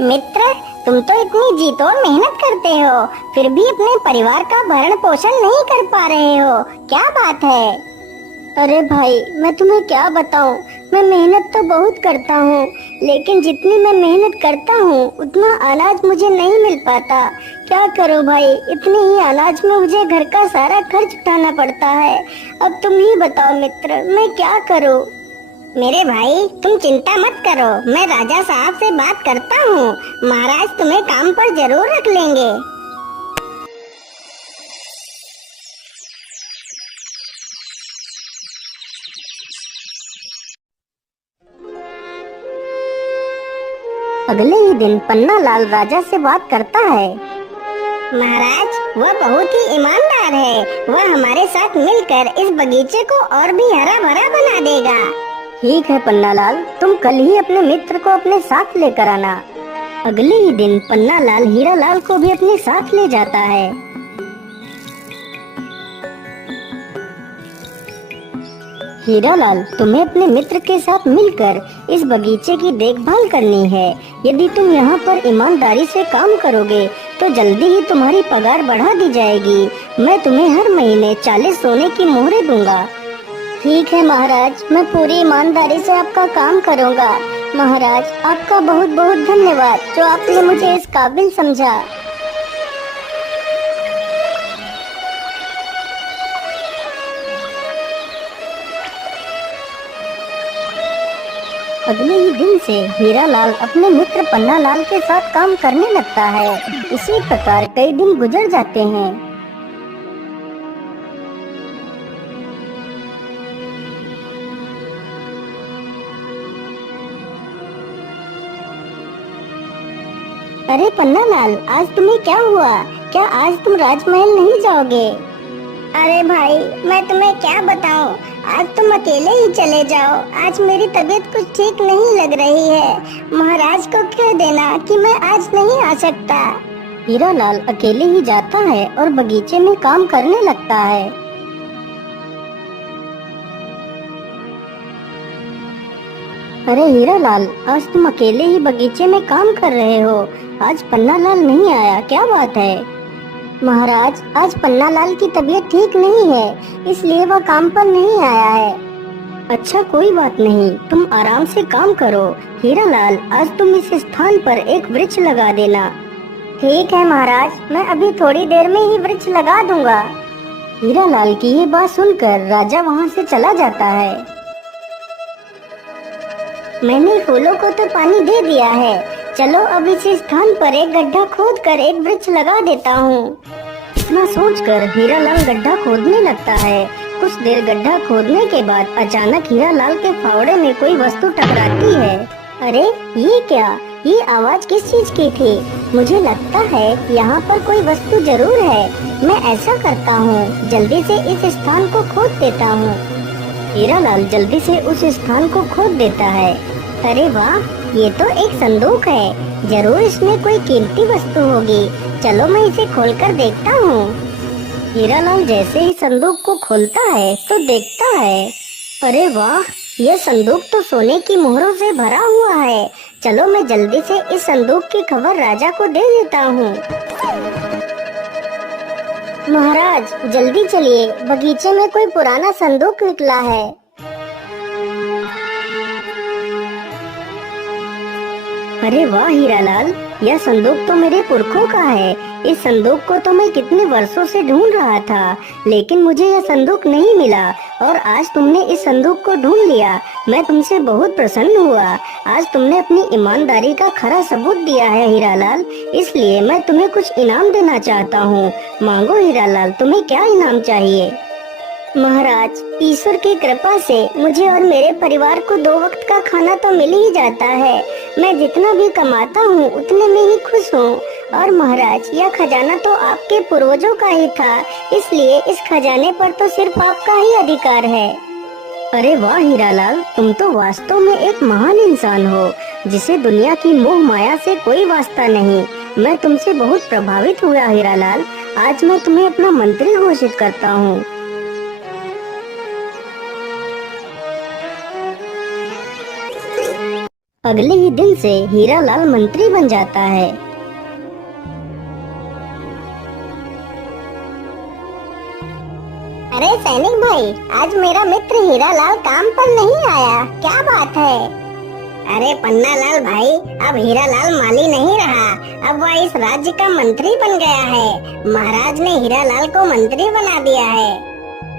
मित्र, तुम तो इतनी जी तोड़ मेहनत करते हो, फिर भी अपने परिवार का भरण पोषण नहीं कर पा रहे हो, क्या बात है? अरे भाई, मैं तुम्हें क्या बताऊं। मैं मेहनत तो बहुत करता हूँ, लेकिन जितनी मैं मेहनत करता हूँ उतना अनाज मुझे नहीं मिल पाता। क्या करूँ भाई, इतने ही अनाज में मुझे घर का सारा खर्च उठाना पड़ता है। अब तुम ही बताओ मित्र, मैं क्या करूँ? मेरे भाई, तुम चिंता मत करो, मैं राजा साहब से बात करता हूँ। महाराज तुम्हें काम पर जरूर रख लेंगे। अगले ही दिन पन्ना लाल राजा से बात करता है। महाराज, वह बहुत ही ईमानदार है, वह हमारे साथ मिलकर इस बगीचे को और भी हरा भरा बना देगा। ठीक है पन्ना लाल, तुम कल ही अपने मित्र को अपने साथ लेकर आना। अगले ही दिन पन्ना लाल हीरा लाल को भी अपने साथ ले जाता है। हीरा लाल, तुम्हें अपने मित्र के साथ मिलकर इस बगीचे की देखभाल करनी है। यदि तुम यहाँ पर ईमानदारी से काम करोगे तो जल्दी ही तुम्हारी पगार बढ़ा दी जाएगी। मैं तुम्हें हर महीने 40 सोने की मोहरें दूंगा। ठीक है महाराज, मैं पूरी ईमानदारी से आपका काम करूँगा। महाराज, आपका बहुत बहुत धन्यवाद जो आपने मुझे इस काबिल समझा। अगले ही दिन से हीरा लाल अपने मित्र पन्ना लाल के साथ काम करने लगता है। इसी प्रकार कई दिन गुजर जाते हैं। अरे पन्ना लाल, आज तुम्हें क्या हुआ? क्या आज तुम राजमहल नहीं जाओगे? अरे भाई, मैं तुम्हें क्या बताऊं, आज तुम अकेले ही चले जाओ। आज मेरी तबीयत कुछ ठीक नहीं लग रही है। महाराज को कह देना कि मैं आज नहीं आ सकता। हीरा लाल अकेले ही जाता है और बगीचे में काम करने लगता है। अरे हीरा लाल, आज तुम अकेले ही बगीचे में काम कर रहे हो। आज पन्ना लाल नहीं आया, क्या बात है? महाराज, आज पन्ना लाल की तबीयत ठीक नहीं है, इसलिए वह काम पर नहीं आया है। अच्छा, कोई बात नहीं, तुम आराम से काम करो। हीरा लाल, आज तुम इस स्थान पर एक वृक्ष लगा देना। ठीक है महाराज, मैं अभी थोड़ी देर में ही वृक्ष लगा दूंगा। हीरा लाल की ये बात सुनकर राजा वहाँ से चला जाता है। मैंने फूलों को तो पानी दे दिया है, चलो अब इस स्थान पर एक गड्ढा खोद कर एक वृक्ष लगा देता हूँ। इतना सोचकर हीरा लाल गड्ढा खोदने लगता है। कुछ देर गड्ढा खोदने के बाद अचानक हीरा लाल के फावड़े में कोई वस्तु टकराती है। अरे ये क्या, ये आवाज किस चीज की थी? मुझे लगता है यहाँ पर कोई वस्तु जरूर है। मैं ऐसा करता हूँ, जल्दी से इस स्थान को खोद देता हूँ। हीरा लाल जल्दी से उस स्थान को खोद देता है। अरे वाह, ये तो एक संदूक है, जरूर इसमें कोई कीमती वस्तु होगी। चलो मैं इसे खोलकर देखता हूँ। हीरा लाल जैसे ही संदूक को खोलता है तो देखता है, अरे वाह, यह संदूक तो सोने की मोहरों से भरा हुआ है। चलो मैं जल्दी से इस संदूक की खबर राजा को दे देता हूँ। महाराज जल्दी चलिए, बगीचे में कोई पुराना संदूक निकला है। अरे वाह हीरालाल, यह संदूक तो मेरे पुरखों का है। इस संदूक को तो मैं कितने वर्षों से ढूंढ रहा था, लेकिन मुझे यह संदूक नहीं मिला और आज तुमने इस संदूक को ढूंढ लिया। मैं तुमसे बहुत प्रसन्न हुआ। आज तुमने अपनी ईमानदारी का खरा सबूत दिया है हीरालाल, इसलिए मैं तुम्हें कुछ इनाम देना चाहता हूँ। मांगो हीरालाल, तुम्हें क्या इनाम चाहिए? महाराज, ईश्वर की कृपा से मुझे और मेरे परिवार को 2 वक्त का खाना तो मिल ही जाता है। मैं जितना भी कमाता हूँ उतने में ही खुश हूँ। और महाराज, यह खजाना तो आपके पूर्वजों का ही था, इसलिए इस खजाने पर तो सिर्फ आपका ही अधिकार है। अरे वाह हीरालाल, तुम तो वास्तव में एक महान इंसान हो, जिसे दुनिया की मोह माया से कोई वास्ता नहीं। मैं तुमसे बहुत प्रभावित हुआ हीरालाल। आज मैं तुम्हें अपना मंत्री घोषित करता हूँ। अगले ही दिन से हीरालाल मंत्री बन जाता है। अरे सैनिक भाई, आज मेरा मित्र हीरालाल काम पर नहीं आया, क्या बात है? अरे पन्नालाल भाई, अब हीरालाल माली नहीं रहा, अब वह इस राज्य का मंत्री बन गया है। महाराज ने हीरालाल को मंत्री बना दिया है।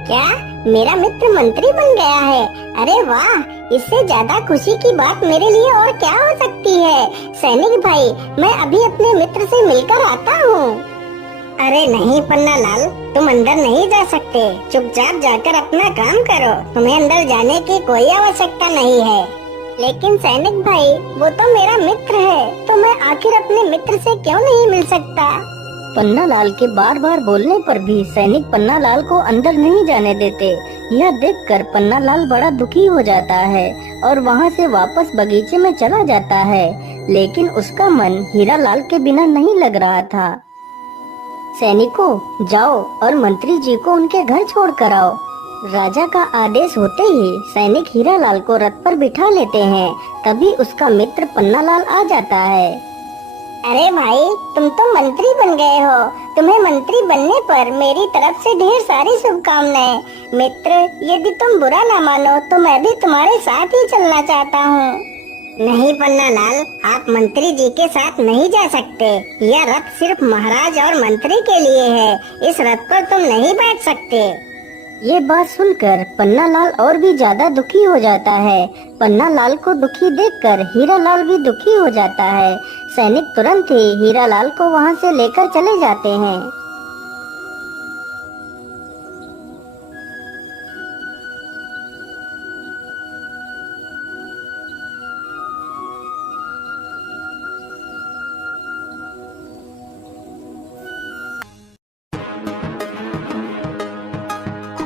क्या मेरा मित्र मंत्री बन गया है? अरे वाह, इससे ज्यादा खुशी की बात मेरे लिए और क्या हो सकती है। सैनिक भाई, मैं अभी अपने मित्र से मिलकर आता हूँ। अरे नहीं पन्नालाल, तुम अंदर नहीं जा सकते, चुपचाप जाकर अपना काम करो, तुम्हें अंदर जाने की कोई आवश्यकता नहीं है। लेकिन सैनिक भाई, वो तो मेरा मित्र है, तो मैं आखिर अपने मित्र से क्यों नहीं मिल सकता? पन्नालाल के बार बार बोलने पर भी सैनिक पन्नालाल को अंदर नहीं जाने देते। यह देखकर पन्नालाल बड़ा दुखी हो जाता है और वहाँ से वापस बगीचे में चला जाता है, लेकिन उसका मन हीरालाल के बिना नहीं लग रहा था। सैनिकों, जाओ और मंत्री जी को उनके घर छोड़ कर आओ। राजा का आदेश होते ही सैनिक हीरालाल को रथ पर बिठा लेते हैं। तभी उसका मित्र पन्नालाल आ जाता है। अरे भाई, तुम तो मंत्री बन गए हो, तुम्हें मंत्री बनने पर मेरी तरफ से ढेर सारी शुभकामनाएं। मित्र, यदि तुम बुरा ना मानो तो मैं भी तुम्हारे साथ ही चलना चाहता हूँ। नहीं पन्नालाल, आप मंत्री जी के साथ नहीं जा सकते, यह रथ सिर्फ महाराज और मंत्री के लिए है, इस रथ पर तुम नहीं बैठ सकते। ये बात सुनकर पन्नालाल और भी ज्यादा दुखी हो जाता है। पन्नालाल को दुखी देखकर हीरालाल भी दुखी हो जाता है। सैनिक तुरंत ही हीरालाल को वहाँ से लेकर चले जाते हैं।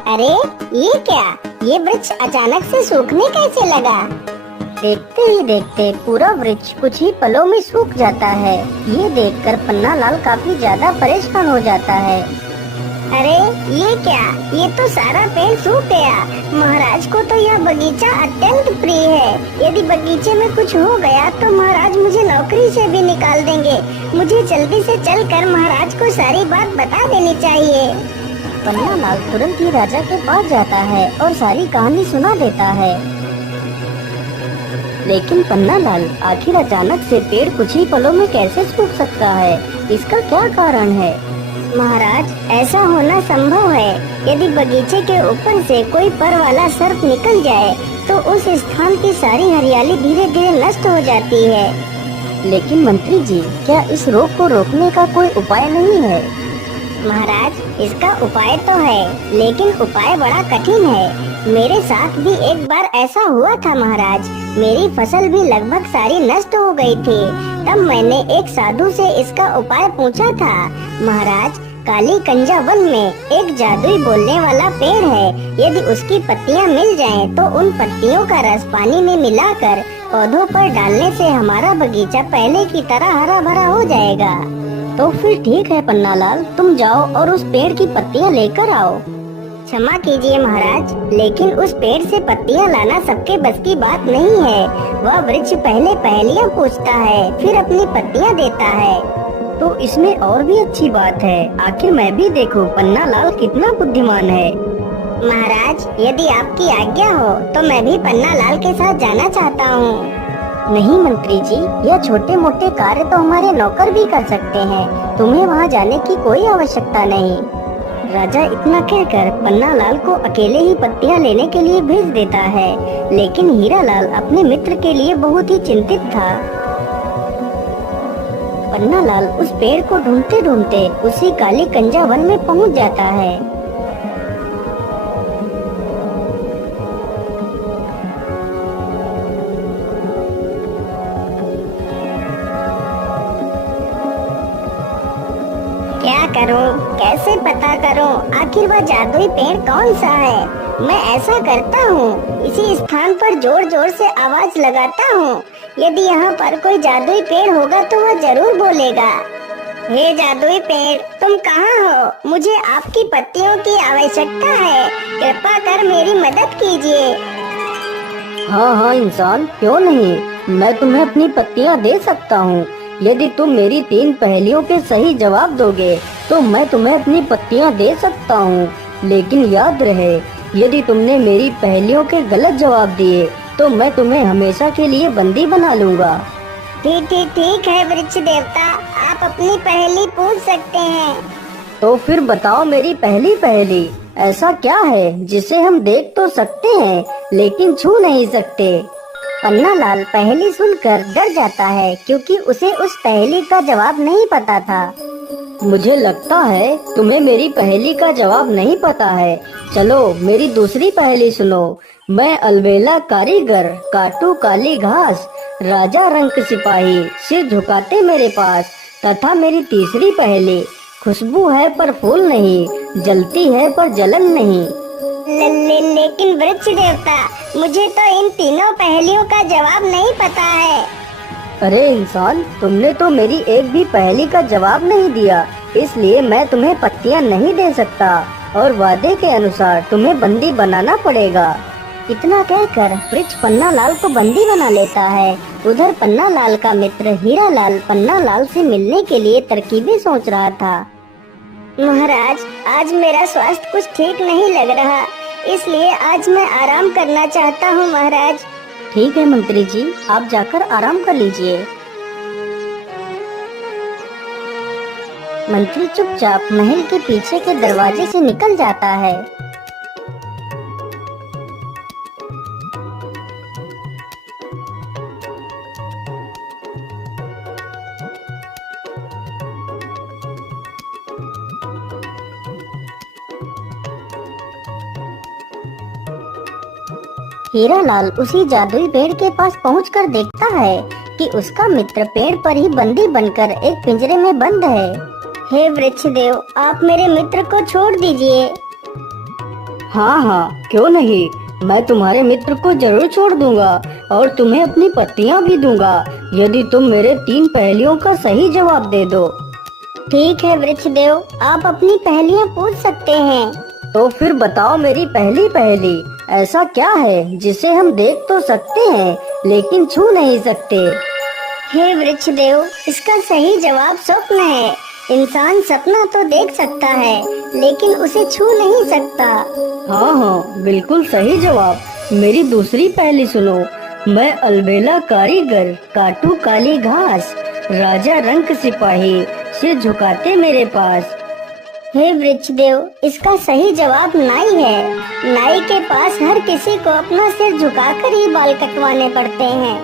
अरे ये क्या, ये वृक्ष अचानक से सूखने कैसे लगा? देखते ही देखते पूरा वृक्ष कुछ ही पलों में सूख जाता है। ये देखकर पन्नालाल काफी ज्यादा परेशान हो जाता है। अरे ये क्या, ये तो सारा पेड़ सूख गया। महाराज को तो यह बगीचा अत्यंत प्रिय है, यदि बगीचे में कुछ हो गया तो महाराज मुझे नौकरी से भी निकाल देंगे। मुझे जल्दी से चलकर महाराज को सारी बात बता देनी चाहिए। पन्नालाल तुरंत ही राजा के पास जाता है और सारी कहानी सुना देता है। लेकिन पन्नालाल, आखिर अचानक से पेड़ कुछ ही पलों में कैसे सूख सकता है? इसका क्या कारण है? महाराज, ऐसा होना संभव है, यदि बगीचे के ऊपर से कोई पर वाला सर्प निकल जाए तो उस स्थान की सारी हरियाली धीरे धीरे नष्ट हो जाती है। लेकिन मंत्री जी, क्या इस रोग को रोकने का कोई उपाय नहीं है? महाराज, इसका उपाय तो है, लेकिन उपाय बड़ा कठिन है। मेरे साथ भी एक बार ऐसा हुआ था महाराज, मेरी फसल भी लगभग सारी नष्ट हो गई थी। तब मैंने एक साधु से इसका उपाय पूछा था। महाराज, काली कंजा वन में एक जादुई बोलने वाला पेड़ है, यदि उसकी पत्तियां मिल जाएं, तो उन पत्तियों का रस पानी में मिलाकर पौधों पर डालने से हमारा बगीचा पहले की तरह हरा भरा हो जाएगा। तो फिर ठीक है पन्नालाल, तुम जाओ और उस पेड़ की पत्तियां लेकर आओ। क्षमा कीजिए महाराज, लेकिन उस पेड़ से पत्तियां लाना सबके बस की बात नहीं है। वह वृक्ष पहले पहेलियां पूछता है, फिर अपनी पत्तियां देता है। तो इसमें और भी अच्छी बात है, आखिर मैं भी देखूं पन्नालाल कितना बुद्धिमान है। महाराज, यदि आपकी आज्ञा हो तो मैं भी पन्नालाल के साथ जाना चाहता हूँ। नहीं मंत्री जी, यह छोटे मोटे कार्य तो हमारे नौकर भी कर सकते हैं, तुम्हें वहाँ जाने की कोई आवश्यकता नहीं। राजा इतना कहकर पन्नालाल को अकेले ही पत्तियां लेने के लिए भेज देता है, लेकिन हीरालाल अपने मित्र के लिए बहुत ही चिंतित था। पन्नालाल उस पेड़ को ढूंढते ढूंढते उसी काली कंजा वन में पहुंच जाता है। क्या करूं, कैसे पता करूं, आखिर वह जादुई पेड़ कौन सा है? मैं ऐसा करता हूँ, इसी स्थान पर जोर जोर से आवाज लगाता हूँ। यदि यहाँ पर कोई जादुई पेड़ होगा तो वह जरूर बोलेगा। हे जादुई पेड़, तुम कहाँ हो? मुझे आपकी पत्तियों की आवश्यकता है, कृपा कर मेरी मदद कीजिए। हाँ हाँ इंसान, क्यों नहीं, मैं तुम्हें अपनी पत्तियां दे सकता हूँ। यदि तुम मेरी 3 पहेलियों के सही जवाब दोगे तो मैं तुम्हें अपनी पत्तियां दे सकता हूँ। लेकिन याद रहे, यदि तुमने मेरी पहेलियों के गलत जवाब दिए तो मैं तुम्हें हमेशा के लिए बंदी बना लूँगा। ठीक है वृक्ष देवता, आप अपनी पहेली पूछ सकते हैं। तो फिर बताओ मेरी पहली पहेली, ऐसा क्या है जिसे हम देख तो सकते हैं लेकिन छू नहीं सकते? पन्ना लाल पहेली सुनकर डर जाता है क्योंकि उसे उस पहेली का जवाब नहीं पता था। मुझे लगता है तुम्हें मेरी पहेली का जवाब नहीं पता है। चलो मेरी दूसरी पहेली सुनो। मैं अलबेला कारीगर, काटू काली घास, राजा रंक सिपाही, सिर झुकाते मेरे पास। तथा मेरी तीसरी पहेली, खुशबू है पर फूल नहीं, जलती है पर जलन नहीं। लेकिन वृक्ष देवता, मुझे तो इन तीनों पहेलियों का जवाब नहीं पता है। अरे इंसान, तुमने तो मेरी एक भी पहेली का जवाब नहीं दिया, इसलिए मैं तुम्हें पत्तियां नहीं दे सकता और वादे के अनुसार तुम्हें बंदी बनाना पड़ेगा। इतना कहकर वृक्ष पन्ना लाल को बंदी बना लेता है। उधर पन्ना लाल का मित्र हीरा लाल पन्ना लाल से मिलने के लिए तरकीबें सोच रहा था। महाराज, आज मेरा स्वास्थ्य कुछ ठीक नहीं लग रहा, इसलिए आज मैं आराम करना चाहता हूँ महाराज। ठीक है मंत्री जी, आप जाकर आराम कर लीजिए। मंत्री चुपचाप महल के पीछे के दरवाजे से निकल जाता है। हीरा लाल उसी जादुई पेड़ के पास पहुंचकर देखता है कि उसका मित्र पेड़ पर ही बंदी बनकर एक पिंजरे में बंद है। हे वृक्ष देव, आप मेरे मित्र को छोड़ दीजिए। हाँ, क्यों नहीं, मैं तुम्हारे मित्र को जरूर छोड़ दूंगा और तुम्हें अपनी पत्तियां भी दूंगा यदि तुम मेरे 3 पहेलियों का सही जवाब दे दो। ठीक है वृक्ष देव, आप अपनी पहेलियां पूछ सकते हैं। तो फिर बताओ मेरी पहली पहेली, ऐसा क्या है जिसे हम देख तो सकते हैं लेकिन छू नहीं सकते? हे वृक्ष देव, इसका सही जवाब स्वप्न है। इंसान सपना तो देख सकता है लेकिन उसे छू नहीं सकता। हाँ, बिल्कुल सही जवाब। मेरी दूसरी पहेली सुनो। मैं अलबेला कारीगर, काटू काली घास, राजा रंक सिपाही, सिर झुकाते मेरे पास। हे वृक्ष देव, इसका सही जवाब नाई है। नाई के पास हर किसी को अपना सिर झुकाकर ही बाल कटवाने पड़ते हैं।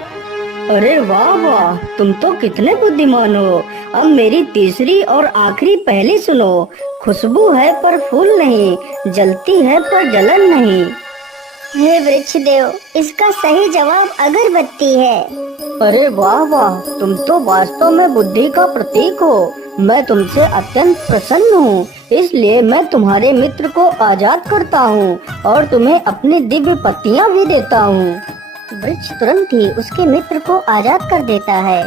अरे वाह, तुम तो कितने बुद्धिमान हो। अब मेरी तीसरी और आखिरी पहेली सुनो। खुशबू है पर फूल नहीं, जलती है पर जलन नहीं। हे वृक्ष देव, इसका सही जवाब अगरबत्ती है। अरे वाह, तुम तो वास्तव में बुद्धि का प्रतीक हो। मैं तुमसे अत्यंत प्रसन्न हूँ, इसलिए मैं तुम्हारे मित्र को आजाद करता हूँ और तुम्हें अपनी दिव्य पत्तियाँ भी देता हूँ। वृक्ष तुरंत ही उसके मित्र को आजाद कर देता है।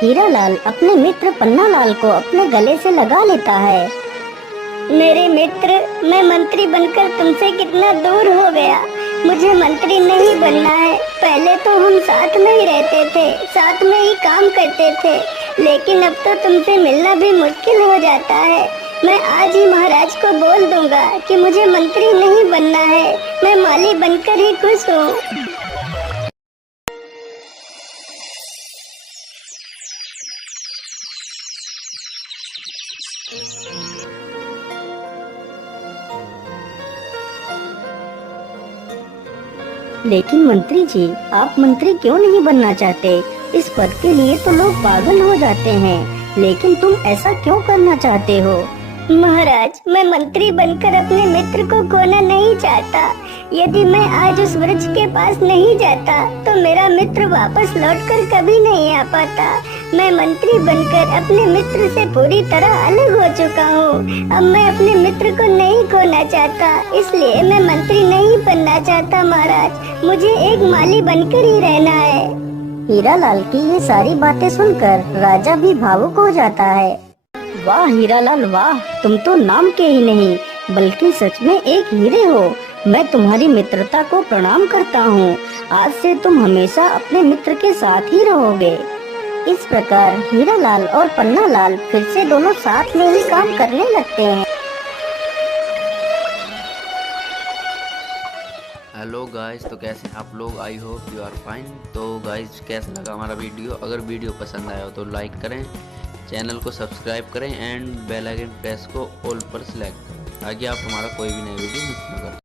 हीरा लाल अपने मित्र पन्ना लाल को अपने गले से लगा लेता है। मेरे मित्र, मैं मंत्री बनकर तुमसे कितना दूर हो गया। मुझे मंत्री नहीं बनना है। पहले तो हम साथ में ही रहते थे, साथ में ही काम करते थे, लेकिन अब तो तुमसे मिलना भी मुश्किल हो जाता है। मैं आज ही महाराज को बोल दूंगा कि मुझे मंत्री नहीं बनना है, मैं माली बनकर ही खुश हूँ। लेकिन मंत्री जी, आप मंत्री क्यों नहीं बनना चाहते? इस पद के लिए तो लोग पागल हो जाते हैं, लेकिन तुम ऐसा क्यों करना चाहते हो? महाराज, मैं मंत्री बनकर अपने मित्र को खोना नहीं चाहता। यदि मैं आज उस वृक्ष के पास नहीं जाता तो मेरा मित्र वापस लौटकर कभी नहीं आ पाता। मैं मंत्री बनकर अपने मित्र से पूरी तरह अलग हो चुका हूँ। अब मैं अपने मित्र को नहीं खोना चाहता, इसलिए मैं मंत्री नहीं बनना चाहता महाराज। मुझे एक माली बनकर ही रहना है। हीरा लाल की ये सारी बातें सुनकर राजा भी भावुक हो जाता है। वाह हीरा लाल वाह, तुम तो नाम के ही नहीं, बल्कि सच में एक हीरे हो। मैं तुम्हारी मित्रता को प्रणाम करता हूँ। आज से तुम हमेशा अपने मित्र के साथ ही रहोगे। इस प्रकार हीरालाल और पन्नालाल फिर से दोनों साथ में ही काम करने लगते हैं। हेलो गाइस, तो कैसे हैं आप लोग? I hope you are fine. तो गाइस, कैसा लगा हमारा वीडियो? अगर वीडियो पसंद आया हो तो लाइक करें, चैनल को सब्सक्राइब करें एंड बेल आइकन प्रेस को ऑल पर सिलेक्ट करें ताकि आप हमारा कोई भी नया वीडियो मिस ना करें।